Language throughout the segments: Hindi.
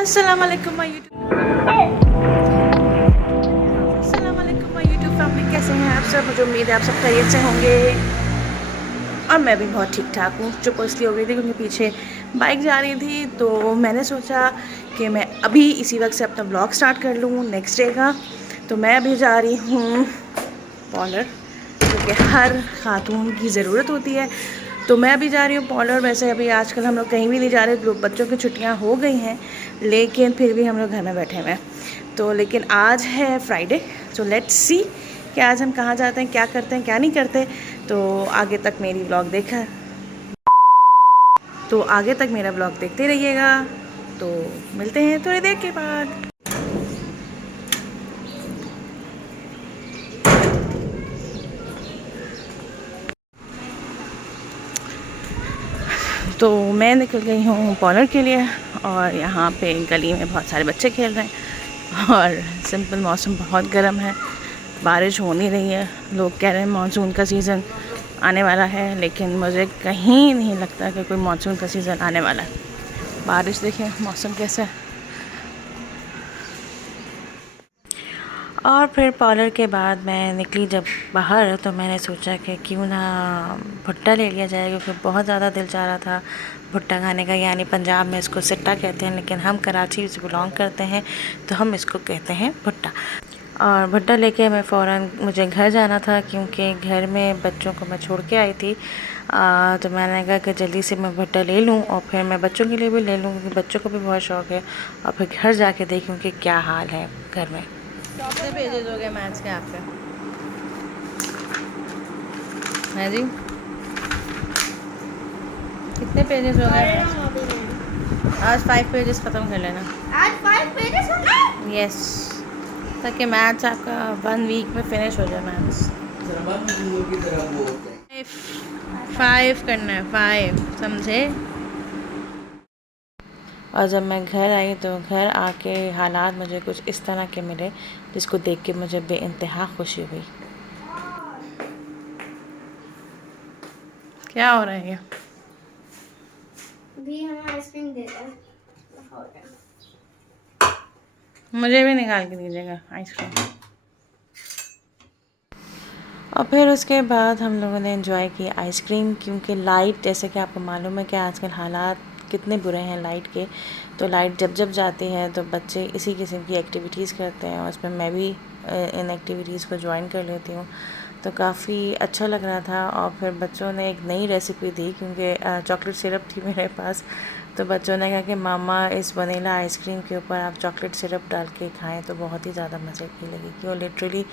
अस्सलाम वालेकुम माय यूट्यूब फैमिली, कैसे हैं आप सब। मुझे उम्मीद है आप सब खैरियत से होंगे और मैं भी बहुत ठीक ठाक हूँ। चुप इसलिए हो गई थी क्योंकि पीछे बाइक जा रही थी, तो मैंने सोचा कि मैं अभी इसी वक्त से अपना ब्लॉग स्टार्ट कर लूँ नेक्स्ट डे का। तो मैं अभी जा रही हूँ पार्लर, क्योंकि हर खातून की ज़रूरत होती है। तो मैं अभी जा रही हूँ पार्लर। वैसे अभी आजकल हम लोग कहीं भी नहीं जा रहे, लोग बच्चों की छुट्टियाँ हो गई हैं, लेकिन फिर भी हम लोग घर में बैठे हुए हैं। तो लेकिन आज है फ्राइडे, सो लेट्स सी कि आज हम कहाँ जाते हैं, क्या करते हैं, क्या नहीं करते। तो आगे तक मेरी ब्लॉग देखा, तो आगे तक मेरा ब्लॉग देखते रहिएगा। तो मिलते हैं थोड़ी देर के बाद। तो मैं निकल गई हूँ पार्लर के लिए, और यहाँ पे गली में बहुत सारे बच्चे खेल रहे हैं। और सिंपल मौसम बहुत गर्म है, बारिश हो नहीं रही है। लोग कह रहे हैं मानसून का सीज़न आने वाला है, लेकिन मुझे कहीं नहीं लगता कि कोई मानसून का सीज़न आने वाला है। बारिश देखें मौसम कैसा है। और फिर पार्लर के बाद मैं निकली जब बाहर, तो मैंने सोचा कि क्यों ना भुट्टा ले लिया जाए, क्योंकि बहुत ज़्यादा दिल चाह रहा था भुट्टा खाने का। यानी पंजाब में इसको सिट्टा कहते हैं, लेकिन हम कराची से बिलोंग करते हैं तो हम इसको कहते हैं भुट्टा। और भुट्टा लेके मैं फ़ौरन, मुझे घर जाना था क्योंकि घर में बच्चों को मैं छोड़ के आई थी। तो मैंने कहा कि जल्दी से मैं भुट्टा ले लूँ और फिर मैं बच्चों के लिए भी ले लूँ, क्योंकि बच्चों को भी बहुत शौक़ है। और फिर घर जाके देखूँ कि क्या हाल है घर में। कितने पेजेस हो गए मैथ्स के आपके? हैं जी, कितने पेजेस हो गए? आज 5 पेजेस ख़त्म कर लेना। आज 5 पेजेस हो गए? यस, ताकि मैथ्स आपका 1 वीक में फिनिश हो जाए। मैथ्स 5 करना है, 5, समझे। और जब मैं घर आई तो घर आके हालात मुझे कुछ इस तरह के मिले, जिसको देख के मुझे बेइंतहा खुशी हुई। क्या हो रहा है ये? भी हमें आइसक्रीम दे दो। मुझे भी निकाल के दीजिएगा आइसक्रीम। और फिर उसके बाद हम लोगों ने एंजॉय की आइसक्रीम, क्योंकि लाइट, जैसे कि आपको मालूम है कि आजकल हालात कितने बुरे हैं लाइट के। तो लाइट जब जब जाती है तो बच्चे इसी किस्म की एक्टिविटीज़ करते हैं, और उसमें मैं भी इन एक्टिविटीज़ को ज्वाइन कर लेती हूँ। तो काफ़ी अच्छा लग रहा था। और फिर बच्चों ने एक नई रेसिपी दी, क्योंकि चॉकलेट सिरप थी मेरे पास। तो बच्चों ने कहा कि मामा इस वनीला आइसक्रीम के ऊपर आप चॉकलेट सिरप डाल के खाएं, तो बहुत ही ज़्यादा मज़े की लगी। कि वो लिटरली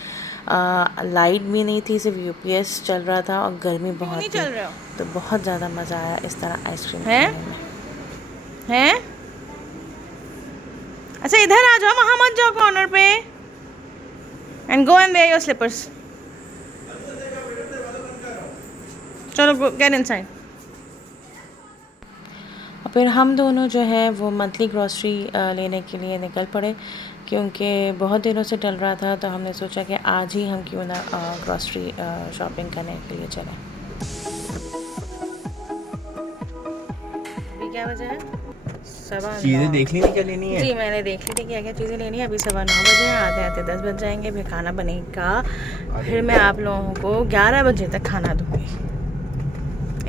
लाइट भी नहीं थी, सिर्फ यूपीएस चल रहा था और गर्मी बहुत थी, तो बहुत ज़्यादा मज़ा आया इस तरह आइसक्रीम खाने में। हैं? अच्छा इधर आ जाओ, वहाँ मत जाओ कॉर्नर पे। And go and wear your slippers. चलो गेट इनसाइड। और फिर हम दोनों जो है वो मंथली ग्रॉसरी लेने के लिए निकल पड़े, क्योंकि बहुत दिनों से डल रहा था। तो हमने सोचा कि आज ही हम क्यों ना ग्रॉसरी शॉपिंग करने के लिए चलें। अभी क्या वजह है? चीज़ें देख ली क्या लेनी है? जी मैंने देख ली थी क्या क्या चीज़ें लेनी है। अभी 9:15 बजे हैं, आते आते 10 बज जाएंगे। फिर खाना बनेगा, फिर मैं आप लोगों को 11 बजे तक खाना दूँगी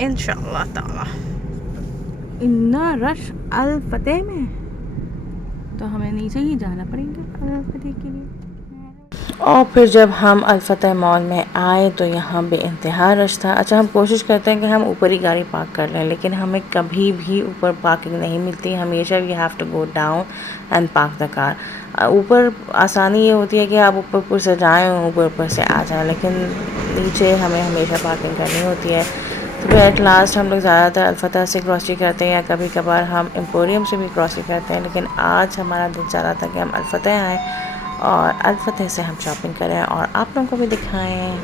इंशाअल्लाह ताला। इतना रश अल फतेह में, तो हमें नीचे ही जाना पड़ेगा अल फतेह के लिए। और फिर जब हम अल फतेह मॉल में आए तो यहाँ बेइंतहा रश था। अच्छा, हम कोशिश करते हैं कि हम ऊपर ही गाड़ी पार्क कर लें, लेकिन हमें कभी भी ऊपर पार्किंग नहीं मिलती। हमेशा we have to go down and park the car. ऊपर आसानी ये होती है कि आप ऊपर से जाएँ, ऊपर से आ जाएँ, लेकिन नीचे हमें हमेशा पार्किंग करनी होती है। तो फिर एट लास्ट हम लोग ज़्यादातर अल फतेह से ग्रॉसरी करते हैं, या कभी कभार हम एम्पोरियम से भी ग्रॉसरी करते हैं। लेकिन आज हमारा दिल चाह रहा था कि हम अल फतेह आएँ और अल फतेह से हम शॉपिंग करें और आप लोगों को भी दिखाएं।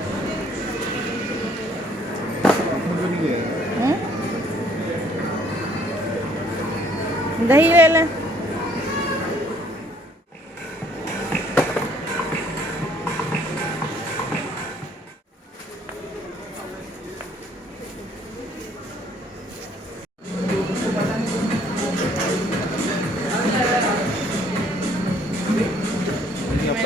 दही ले लें।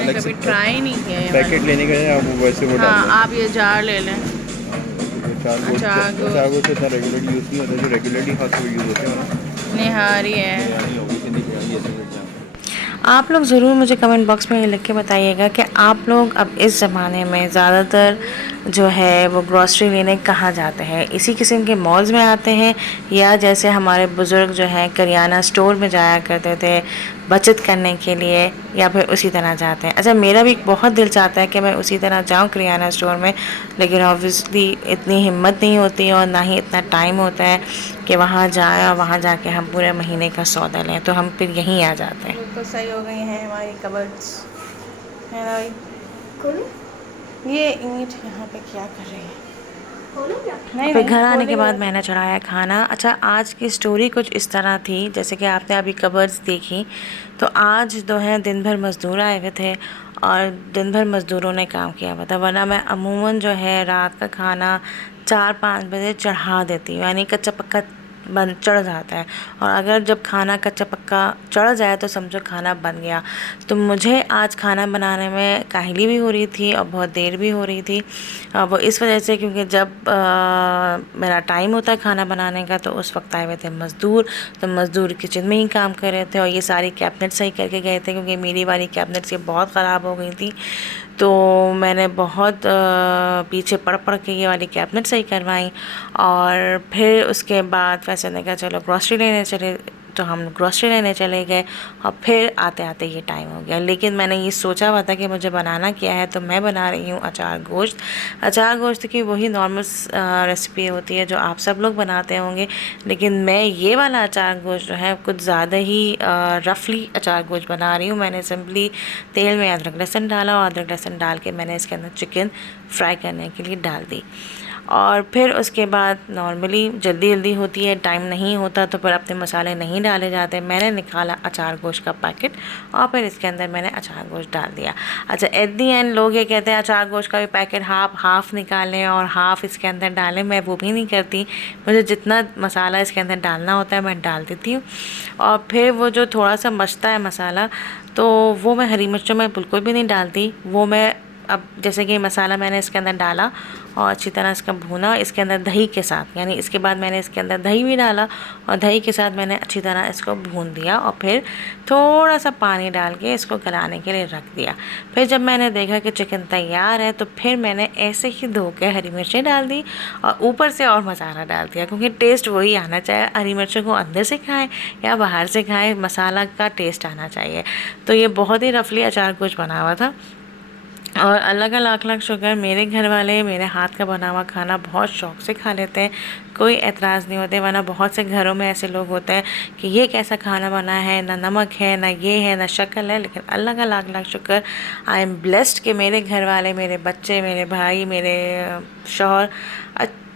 मैंने कभी ट्राई नहीं किया ये पैकेट लेने का है, आप वैसे वो हाँ डाल आप ये जार ले लें। अचार अचार गोश्त। अचार गोश्त इतना रेगुलरली यूज़ नहीं होता, जो रेगुलरली खाते हुए यूज़ होते हैं ना। निहारी है। बिरयानी होगी, सिंधी बिरयानी ऐसे करते हैं। आप लोग ज़रूर मुझे कमेंट बॉक्स में ये लिख के बताइएगा कि आप लोग अब इस ज़माने में ज़्यादातर जो है वो ग्रॉसरी लेने कहाँ जाते हैं, इसी किस्म के मॉल्स में आते हैं या जैसे हमारे बुज़ुर्ग जो हैं करियाना स्टोर में जाया करते थे बचत करने के लिए, या फिर उसी तरह जाते हैं। अच्छा मेरा भी बहुत दिल चाहता है कि मैं उसी तरह जाऊं करियाना स्टोर में, लेकिन ऑब्वियसली इतनी हिम्मत नहीं होती और ना ही इतना टाइम होता है कि वहाँ जाएं और वहाँ जाके हम पूरे महीने का सौदा लें, तो हम फिर यहीं आ जाते हैं। बिल्कुल सही हो गई हैं हमारी कबर्ड्स, है ना भाई? खोलो ये ईंट यहाँ पे क्या कर रही है? खोलो क्या? नहीं, फिर घर आने के बाद मैंने चढ़ाया खाना। अच्छा आज की स्टोरी कुछ इस तरह थी, जैसे कि आपने अभी कबर्स देखी, तो आज जो है दिन भर मज़दूर आए हुए थे और दिन भर मज़दूरों ने काम किया हुआ था, वरना मैं अमूमन जो है रात का खाना 4-5 बजे चढ़ा देती हूँ, यानी कच्चा पक्का बन चढ़ जाता है। और अगर जब खाना कच्चा पक्का चढ़ जाए तो समझो खाना बन गया। तो मुझे आज खाना बनाने में काहली भी हो रही थी और बहुत देर भी हो रही थी, वो इस वजह से क्योंकि जब मेरा टाइम होता है खाना बनाने का तो उस वक्त आए हुए थे मज़दूर, तो मज़दूर किचन में ही काम कर रहे थे और ये सारी कैबिनेट सही करके गए थे, क्योंकि मेरी वाली कैबिनेट्स ये बहुत ख़राब हो गई थी। तो मैंने बहुत पीछे पड़ पड़ के ये वाली कैबिनेट सही करवाई और फिर उसके बाद फैसल ने कहा चलो ग्रॉसरी लेने चले, तो हम ग्रॉसरी लेने चले गए और फिर आते आते ये टाइम हो गया। लेकिन मैंने ये सोचा हुआ था कि मुझे बनाना क्या है, तो मैं बना रही हूँ अचार गोश्त। अचार गोश्त की वही नॉर्मल रेसिपी होती है जो आप सब लोग बनाते होंगे, लेकिन मैं ये वाला अचार गोश्त जो है कुछ ज़्यादा ही रफली अचार गोश्त बना रही हूँ। मैंने सिंपली तेल में अदरक लहसुन डाला और अदरक लहसुन डाल के मैंने इसके अंदर चिकन फ्राई करने के लिए डाल दी, और फिर उसके बाद नॉर्मली जल्दी जल्दी होती है, टाइम नहीं होता तो फिर अपने मसाले नहीं डाले जाते। मैंने निकाला अचार गोश्त का पैकेट और फिर इसके अंदर मैंने अचार गोश्त डाल दिया। अच्छा एट दी एंड लोग ये कहते हैं अचार गोश्त का भी पैकेट हाफ़ निकालें और हाफ़ इसके अंदर डालें, मैं वो भी नहीं करती। मुझे जितना मसाला इसके अंदर डालना होता है मैं डाल देती हूँ, और फिर वो जो थोड़ा सा मचता है मसाला तो वो मैं हरी मिर्चों में बिल्कुल भी नहीं डालती। वो मैं अब जैसे कि मसाला मैंने इसके अंदर डाला और अच्छी तरह इसका भुना इसके अंदर दही के साथ, यानी इसके बाद मैंने इसके अंदर दही भी डाला और दही के साथ मैंने अच्छी तरह इसको भून दिया और फिर थोड़ा सा पानी डाल के इसको गलाने के लिए रख दिया। फिर जब मैंने देखा कि चिकन तैयार है तो फिर मैंने ऐसे ही धो के हरी मिर्चें डाल दी और ऊपर से और मसाला डाल दिया, क्योंकि टेस्ट वही आना चाहिए, हरी मिर्चों को अंदर से खाएँ या बाहर से खाएँ, मसाला का टेस्ट आना चाहिए। तो ये बहुत ही रफली अचार गोश्त बना हुआ था और अल्लाह का लाख लाख शुक्र मेरे घर वाले मेरे हाथ का बना हुआ खाना बहुत शौक़ से खा लेते हैं, कोई एतराज़ नहीं होते। वरना बहुत से घरों में ऐसे लोग होते हैं कि ये कैसा खाना बना है, ना नमक है, ना ये है, ना शक्ल है। लेकिन अल्लाह का लाख लाख शुक्र, आई एम ब्लेस्ड कि मेरे घर वाले, मेरे बच्चे, मेरे भाई, मेरे शौहर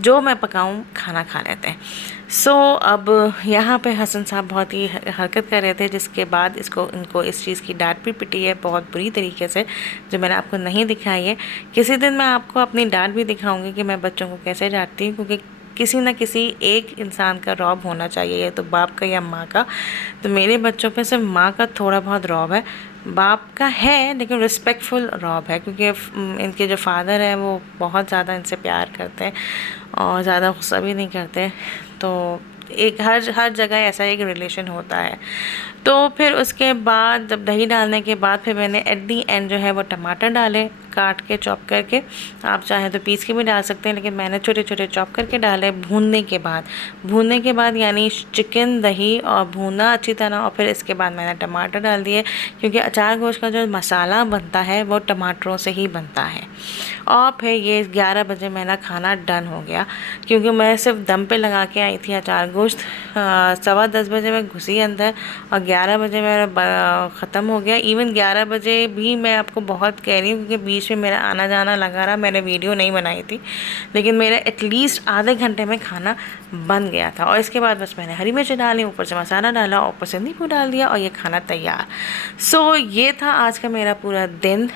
जो मैं पकाऊं खाना खा लेते हैं। सो अब यहाँ पे हसन साहब बहुत ही हरकत कर रहे थे, जिसके बाद इनको इस चीज़ की डांट भी पिटी है बहुत बुरी तरीके से, जो मैंने आपको नहीं दिखाई है। किसी दिन मैं आपको अपनी डांट भी दिखाऊंगी कि मैं बच्चों को कैसे डांटती हूँ, क्योंकि किसी न किसी एक इंसान का रौब होना चाहिए, या तो बाप का या माँ का। तो मेरे बच्चों पे सिर्फ माँ का थोड़ा बहुत रौब है, बाप का है लेकिन रिस्पेक्टफुल रौब है, क्योंकि इनके जो फादर हैं वो बहुत ज़्यादा इनसे प्यार करते हैं और ज़्यादा गुस्सा भी नहीं करते। तो एक हर जगह ऐसा एक रिलेशन होता है। तो फिर उसके बाद जब दही डालने के बाद फिर मैंने एट दी एंड जो है वो टमाटर डाले काट के, चॉप करके। आप चाहें तो पीस के भी डाल सकते हैं, लेकिन मैंने छोटे छोटे चॉप करके डाले। भूनने के बाद यानी चिकन, दही और भूना अच्छी तरह, और फिर इसके बाद मैंने टमाटर डाल दिए, क्योंकि अचार गोश्त का जो मसाला बनता है वो टमाटरों से ही बनता है। और फिर ये 11 बजे मेरा खाना डन हो गया, क्योंकि मैं सिर्फ दम पे लगा के आई थी अचार गोश्त। 10:15 बजे मैं घुसी अंदर और 11 बजे मेरा ख़त्म हो गया। इवन 11 बजे भी मैं आपको बहुत कह रही हूँ, क्योंकि बीच में मेरा आना जाना लगा रहा, मैंने वीडियो नहीं बनाई थी, लेकिन मेरा एटलीस्ट आधे घंटे में खाना बन गया था। और इसके बाद बस मैंने हरी मिर्च डाली, ऊपर से मसाला डाला, ऊपर से नींबू डाल दिया और ये खाना तैयार। सो ये था आज का मेरा पूरा दिन,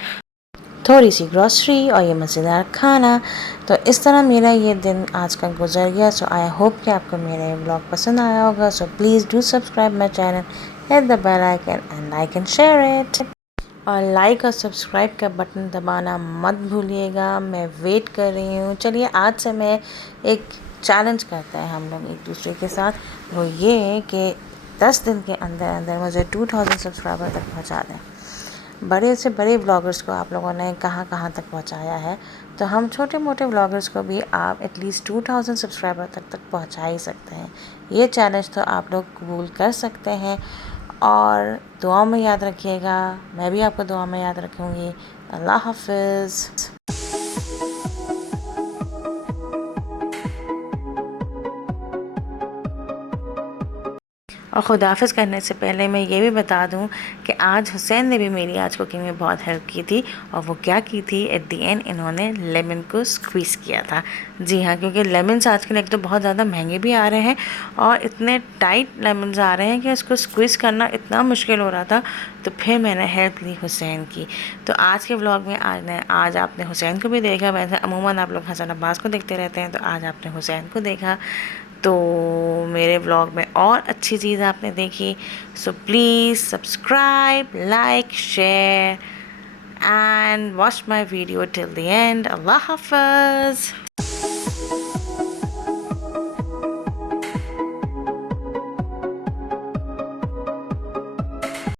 थोड़ी सी ग्रॉसरी और ये मज़ेदार खाना। तो इस तरह मेरा ये दिन आज का गुजर गया। सो आई होप कि आपको मेरा ये ब्लॉग पसंद आया होगा। So please do subscribe my channel, hit the bell icon and like and share it. और लाइक और सब्सक्राइब का बटन दबाना मत भूलिएगा। मैं वेट कर रही हूँ। चलिए आज से मैं एक चैलेंज करते हैं हम लोग एक दूसरे के साथ, वो ये है कि 10 दिन के अंदर अंदर मुझे 2000 सब्सक्राइबर तक पहुँचा दें। बड़े से बड़े व्लॉगर्स को आप लोगों ने कहाँ कहाँ तक पहुँचाया है, तो हम छोटे मोटे व्लॉगर्स को भी आप एटलीस्ट 2000 सब्सक्राइबर तक पहुँचा ही सकते हैं। ये चैलेंज तो आप लोग कबूल कर सकते हैं और दुआ में याद रखिएगा। मैं भी आपको दुआ में याद रखूँगी। अल्लाह हाफ़िज़। और खुदाफिज़ करने से पहले मैं ये भी बता दूं कि आज हुसैन ने भी मेरी आज कुकिंग में बहुत हेल्प की थी। और वो क्या की थी, एट दी एंड इन्होंने लेमन को स्क्वीज़ किया था। जी हाँ, क्योंकि लेमन्स आजकल एक तो बहुत ज़्यादा महंगे भी आ रहे हैं और इतने टाइट लेमन्स आ रहे हैं कि उसको स्क्वीज़ करना इतना मुश्किल हो रहा था। तो फिर मैंने हेल्प ली हुसैन की। तो आज के व्लॉग में आज आपने हुसैन को भी देखा। वैसे अमूमन आप लोग हसन अब्बास को देखते रहते हैं, तो आज आपने हुसैन को देखा। तो मेरे व्लॉग में और अच्छी चीज़ आपने देखी। So please subscribe, like, share and watch my video till the end. अल्लाह हाफ़िज़।